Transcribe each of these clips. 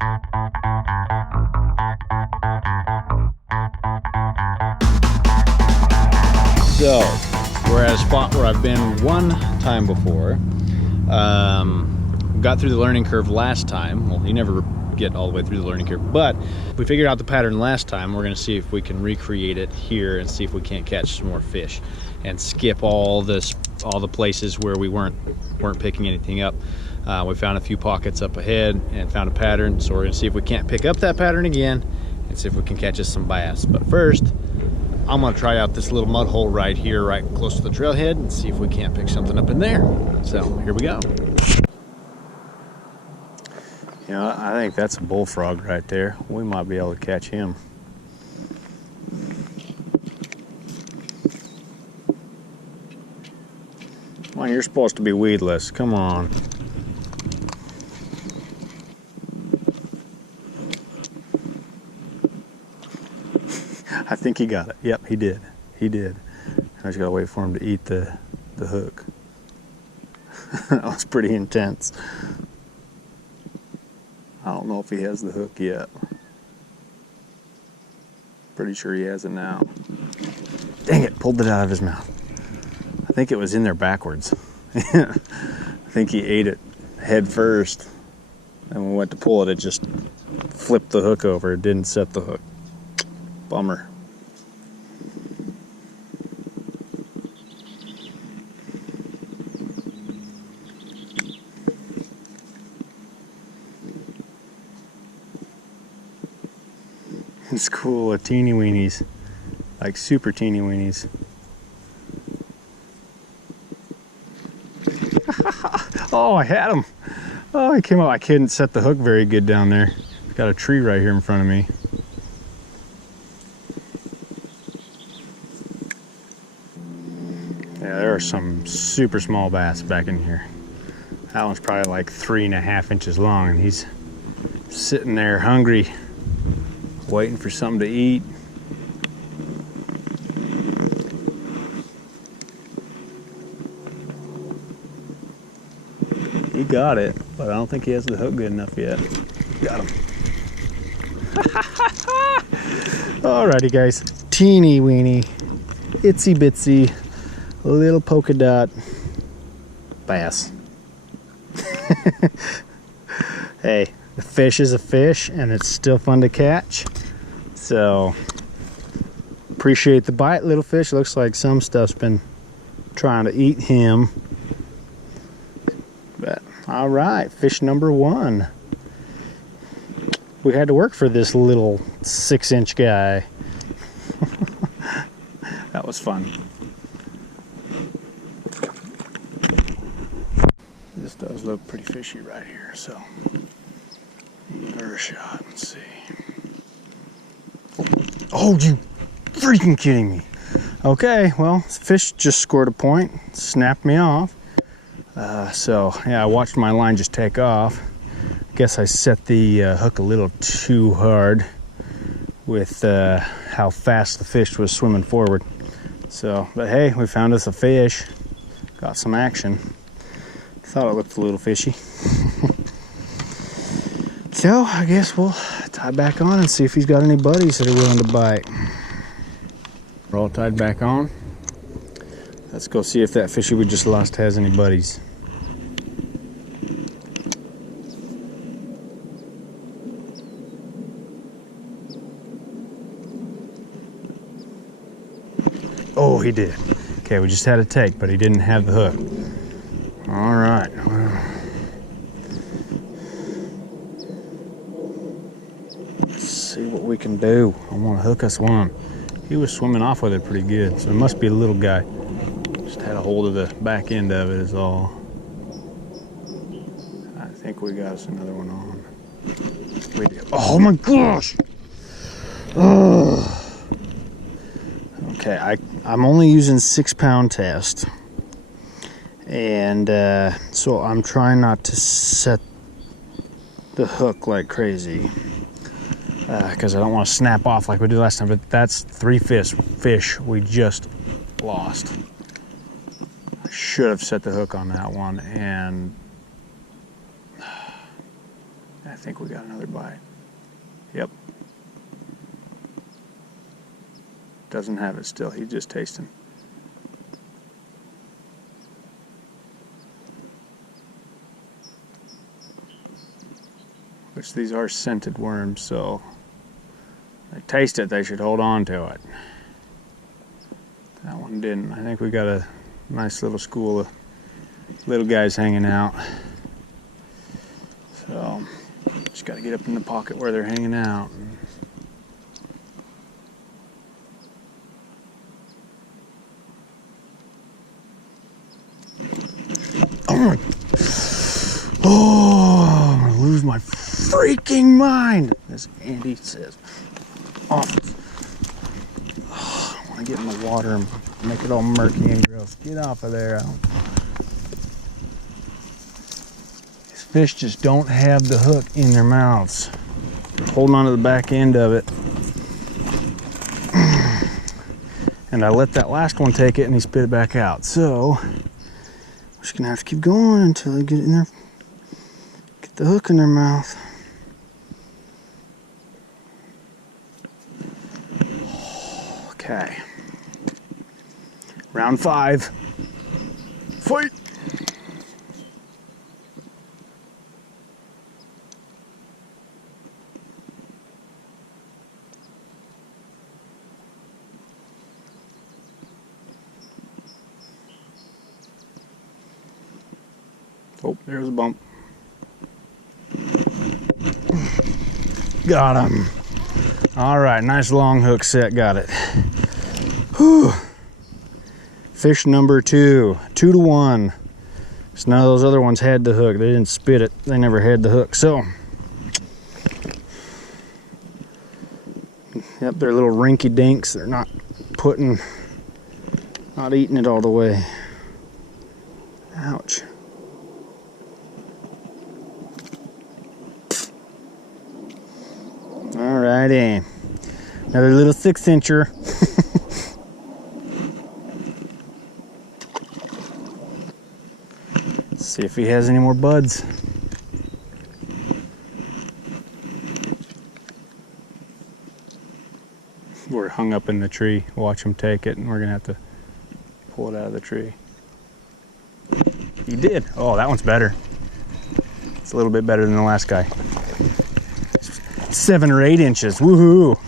So, we're at a spot where I've been one time before. Got through the learning curve last time. Well, you never get all the way through the learning curve, but we figured out the pattern last time. We're gonna see if we can recreate it here and see if we can't catch some more fish and skip all the places where we weren't picking anything up. We found a few pockets up ahead and found a pattern, so we're gonna see if we can't pick up that pattern again and see if we can catch us some bass. But first, I'm gonna try out this little mud hole right here, right close to the trailhead, and see if we can't pick something up in there. So here we go. You know, I think that's a bullfrog right there. We might be able to catch him. Well, you're supposed to be weedless. Come on. I think he got it. Yep, he did. He did. I just gotta wait for him to eat the hook. That was pretty intense. I don't know if he has the hook yet. Pretty sure he has it now. Dang it, pulled it out of his mouth. I think it was in there backwards. I think he ate it head first. And when we went to pull it, it just flipped the hook over. It didn't set the hook. Bummer. It's cool, teeny weenies, like super teeny weenies. Oh, I had him. Oh, he came up. I couldn't set the hook very good down there. Got a tree right here in front of me. Yeah, there are some super small bass back in here. That one's probably like 3.5 inches long, and he's sitting there hungry, waiting for something to eat. He got it, but I don't think he has the hook good enough yet. Got him. Alrighty guys, teeny weeny, itsy bitsy, little polka dot bass. Hey, the fish is a fish and it's still fun to catch. So, appreciate the bite, little fish. Looks like some stuff's been trying to eat him. But, all right, fish number one. We had to work for this little 6-inch guy. That was fun. This does look pretty fishy right here, so give her a shot and see. Oh, you freaking kidding me. Okay, well, fish just scored a point, snapped me off. So, yeah, I watched my line just take off. I guess I set the hook a little too hard with how fast the fish was swimming forward. So, but hey, we found us a fish. Got some action. Thought it looked a little fishy. So, I guess we'll tie back on and see if he's got any buddies that are willing to bite. We're all tied back on. Let's go see if that fishy we just lost has any buddies. Oh, he did. Okay, we just had a take, but he didn't have the hook. All right. Let's see what we can do. I want to hook us one. He was swimming off with it pretty good, so it must be a little guy. Just had a hold of the back end of it is all. I think we got us another one on. We did. Oh my gosh! Oh. Okay, I'm only using 6-pound test. And so I'm trying not to set the hook like crazy. Because I don't want to snap off like we did last time, but that's 3 fish we just lost. I should have set the hook on that one, and I think we got another bite. Yep. Doesn't have it still. He's just tasting. Which these are scented worms, so they taste it, they should hold on to it. That one didn't. I think we got a nice little school of little guys hanging out. So just got to get up in the pocket where they're hanging out. Oh, I'm gonna lose my freaking mind, as Andy says. Oh, I want to get in the water and make it all murky and gross. Get off of there. These fish just don't have the hook in their mouths. They're holding on to the back end of it. And I let that last one take it and he spit it back out. So I'm just gonna have to keep going until they get in there, get the hook in their mouth. Okay. Round 5. Fight! Oh, there's a bump. Got him. All right, nice long hook set, got it. Whew. Fish number 2, 2 to 1. So none of those other ones had the hook. They didn't spit it. They never had the hook. So, yep, they're little rinky dinks. They're not eating it all the way. Ouch. Alrighty, another little 6-incher. Let's see if he has any more buds. We're hung up in the tree. Watch him take it, and we're gonna have to pull it out of the tree. He did. Oh, that one's better. It's a little bit better than the last guy. 7 or 8 inches. Woohoo!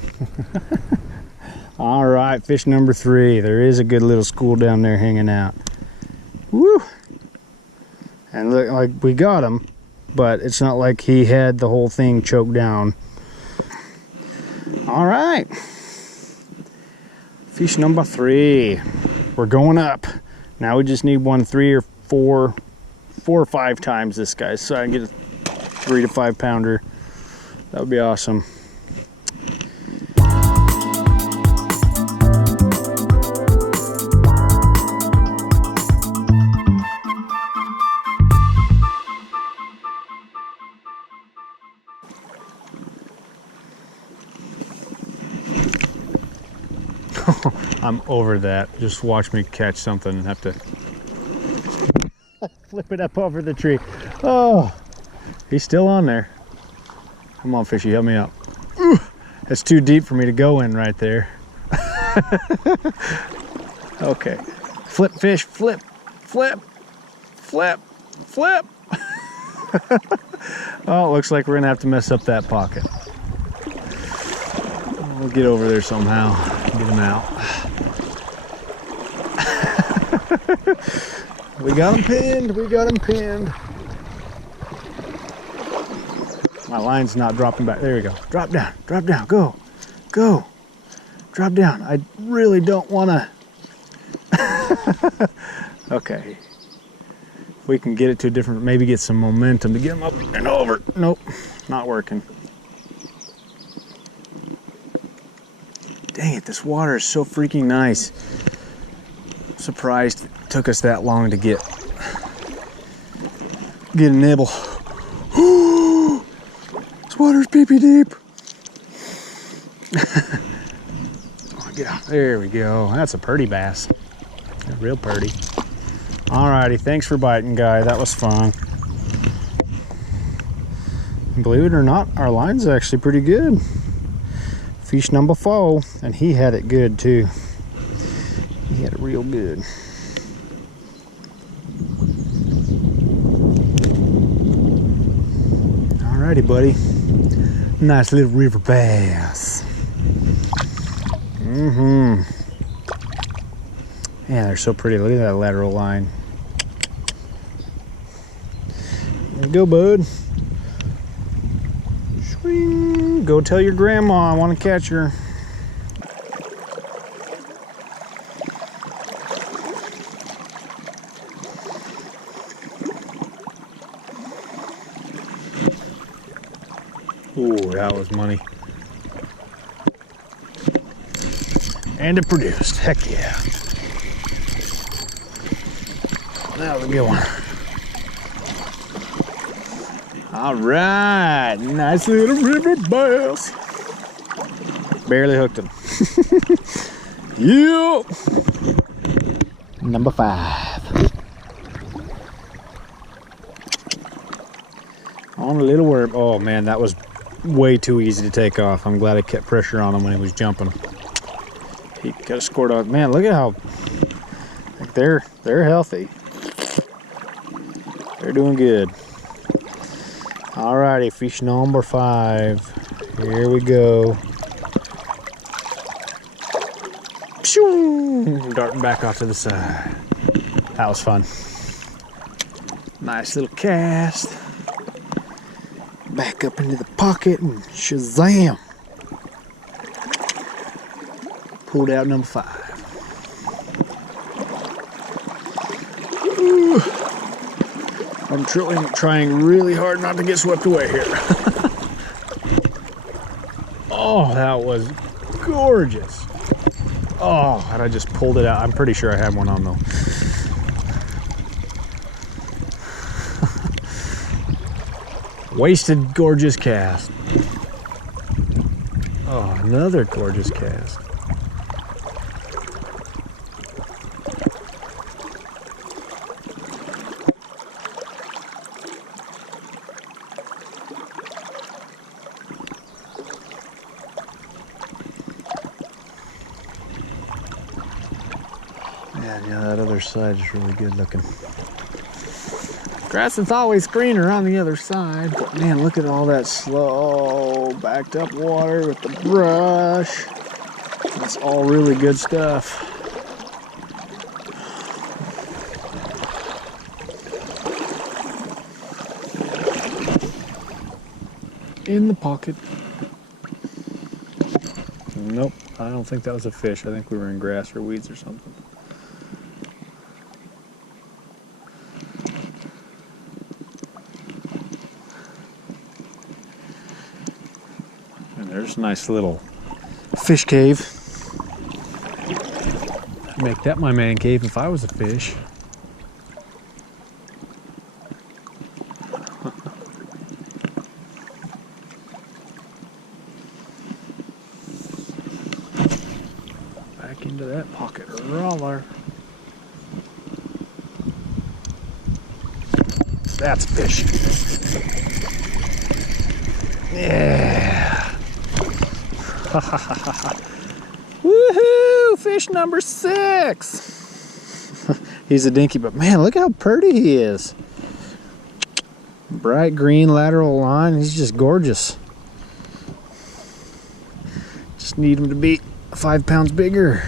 All right, fish number 3. There is a good little school down there hanging out. Woo! And look, like we got him, but it's not like he had the whole thing choked down. All right, fish number 3. We're going up. Now we just need 1 3 or 4 or 5 times this guy, so I can get a 3 to 5 pounder. That would be awesome. I'm over that. Just watch me catch something and have to flip it up over the tree. Oh, he's still on there. Come on, fishy, help me out. Ooh, that's too deep for me to go in right there. Okay. Flip, fish, flip, flip, flip, flip. Oh, it looks like we're gonna have to mess up that pocket. We'll get over there somehow, get him out. We got him pinned, we got him pinned. My line's not dropping back. There we go. Drop down, go, go. Drop down. I really don't want to. Okay. If we can get it to a different, maybe get some momentum to get them up and over. Nope, not working. Dang it, this water is so freaking nice. I'm surprised it took us that long to get a nibble. This water's pee-pee deep. Oh, get out. There we go. That's a purdy bass. A real purdy. Alrighty, thanks for biting, guy. That was fun. Believe it or not, our line's actually pretty good. Fish number 4, and he had it good too. He had it real good. Alrighty, buddy. Nice little river bass. Man, they're so pretty. Look at that lateral line. There you go, bud. Swing. Go tell your grandma I want to catch her. Ooh, that was money. And it produced. Heck yeah. That was a good one. All right, nice little river bass. Barely hooked him. Yep. Number 5. On a little worm. Oh man, that was way too easy to take off. I'm glad I kept pressure on him when he was jumping. He could have scored off. Man, look at how like they're healthy. They're doing good. Alrighty, fish number 5. Here we go. Darting back off to the side. That was fun. Nice little cast. Back up into the pocket and shazam. Pulled out number 5. Ooh. I'm trying really hard not to get swept away here. Oh, that was gorgeous. Oh, and I just pulled it out. I'm pretty sure I had one on though. Wasted gorgeous cast. Oh, another gorgeous cast. Yeah, that other side is really good looking. Grass is always greener on the other side, but man, look at all that slow backed up water with the brush. That's all really good stuff. In the pocket. Nope, I don't think that was a fish. I think we were in grass or weeds or something. There's a nice little fish cave. I'd make that my man cave if I was a fish. Back into that pocket roller. That's fish. Yeah. Woohoo! Fish number 6. He's a dinky, but man, look how pretty he is. Bright green lateral line. He's just gorgeous. Just need him to be 5 pounds bigger.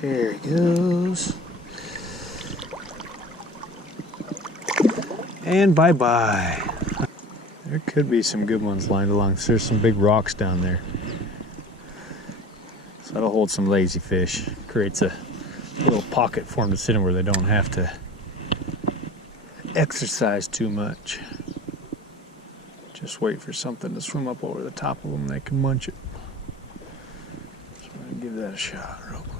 There he goes. And bye-bye. There could be some good ones lined along. There's some big rocks down there. So that'll hold some lazy fish. Creates a little pocket for them to sit in where they don't have to exercise too much. Just wait for something to swim up over the top of them. They can munch it. So I'm gonna give that a shot real quick.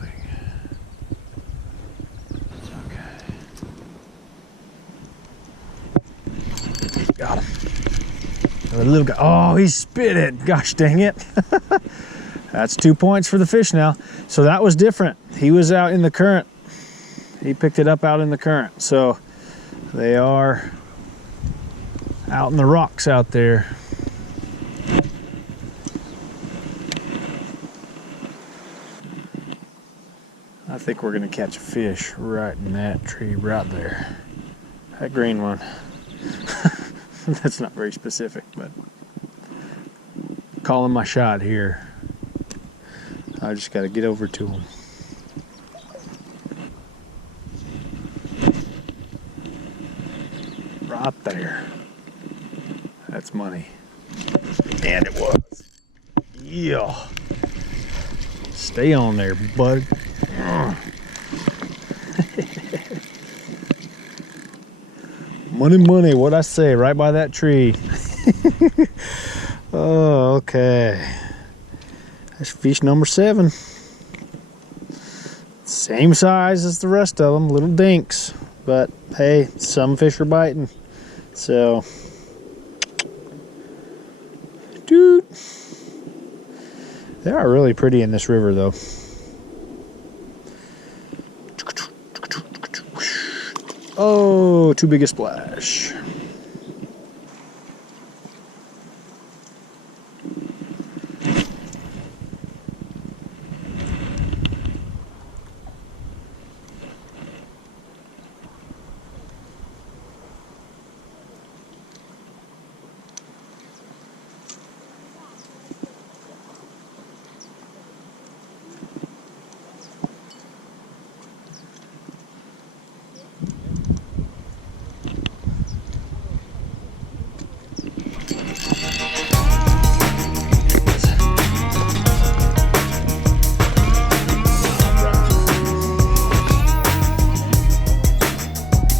Got him. The little guy. Oh, he spit it. Gosh dang it. That's 2 points for the fish now. So that was different. He was out in the current. He picked it up out in the current. So they are out in the rocks out there. I think we're gonna catch a fish right in that tree right there. That green one. That's not very specific, but calling my shot here. I just gotta get over to him. Right there. That's money. And it was. Yeah. Stay on there, bud. Money, money, what'd I say? Right by that tree. Oh, okay. That's fish number 7. Same size as the rest of them, little dinks. But hey, some fish are biting. So, dude. They are really pretty in this river though. Oh, too big a splash.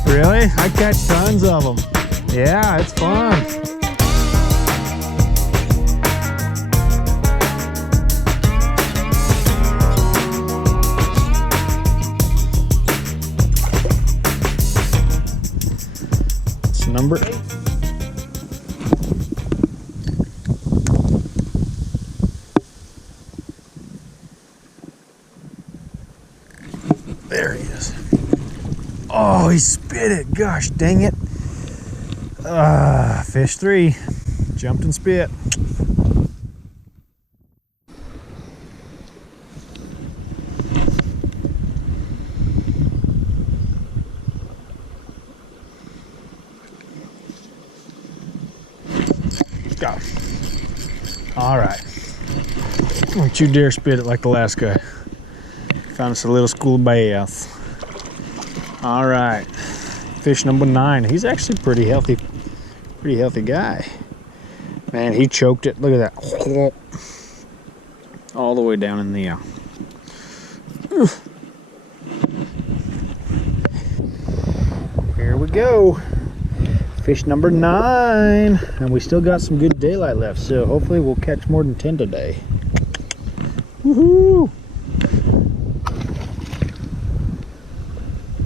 Really? I catch tons of them. Yeah, it's fun. It's number 8. There he is. Oh, he spit it. Gosh dang it. Fish 3. Jumped and spit. Go. All right. Don't you dare spit it like the last guy. Found us a little school bass. All right, fish number 9. He's actually pretty healthy guy. Man, he choked it. Look at that. All the way down in the Here we go. Fish number 9. And we still got some good daylight left, so hopefully we'll catch more than 10 today. Woohoo!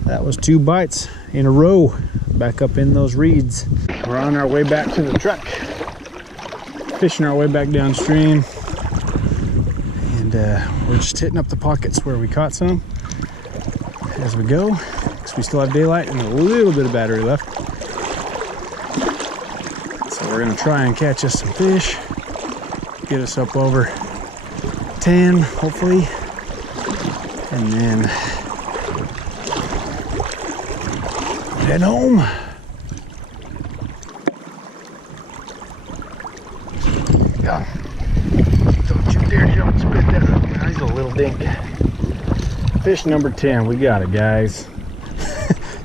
That was 2 bites in a row back up in those reeds. We're on our way back to the truck, fishing our way back downstream, and we're just hitting up the pockets where we caught some as we go, because we still have daylight and a little bit of battery left. So we're gonna try and catch us some fish, get us up over 10 hopefully, and then head home. Yeah. Don't you dare jump and spit that up. He's a little dink. Fish number 10. We got it, guys.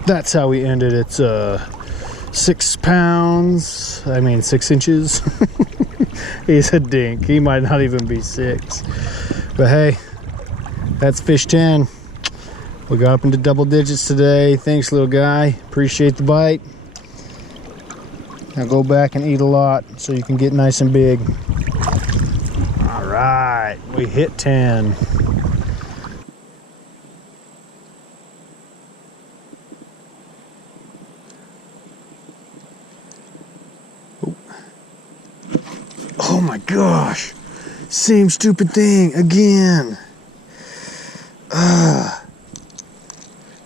That's how we ended. It's 6 pounds. I mean 6 inches. He's a dink. He might not even be 6. But hey, that's fish 10. We got up into double digits today. Thanks, little guy. Appreciate the bite. Now go back and eat a lot so you can get nice and big. All right, we hit 10. Oh my gosh. Same stupid thing again.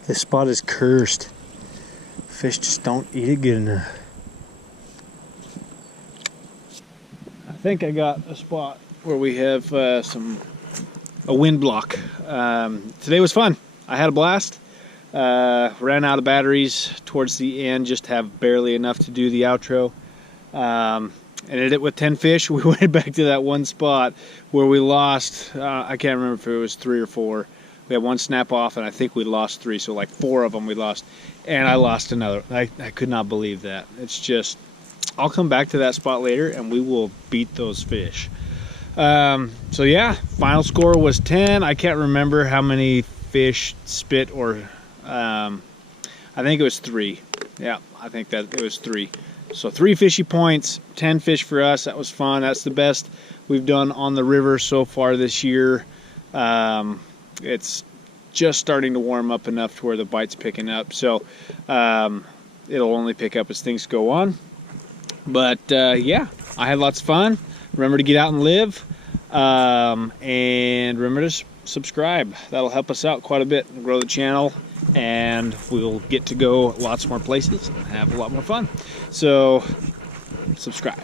This spot is cursed. Fish just don't eat it good enough. I think I got a spot where we have a wind block. Today was fun. I had a blast. Ran out of batteries towards the end, just have barely enough to do the outro. Ended it with 10 fish. We went back to that one spot where we lost, I can't remember if it was 3 or 4. We had one snap off, and I think we lost 3, so like 4 of them we lost. And I lost another. I could not believe that. It's just, I'll come back to that spot later, and we will beat those fish. So yeah, final score was 10. I can't remember how many fish spit, or I think it was 3. Yeah, I think that it was 3. So 3 fishy points, 10 fish for us. That was fun. That's the best we've done on the river so far this year. It's just starting to warm up enough to where the bite's picking up. So it'll only pick up as things go on. But yeah, I had lots of fun. Remember to get out and live. And remember to subscribe. That'll help us out quite a bit and grow the channel. And we'll get to go lots more places and have a lot more fun. So subscribe.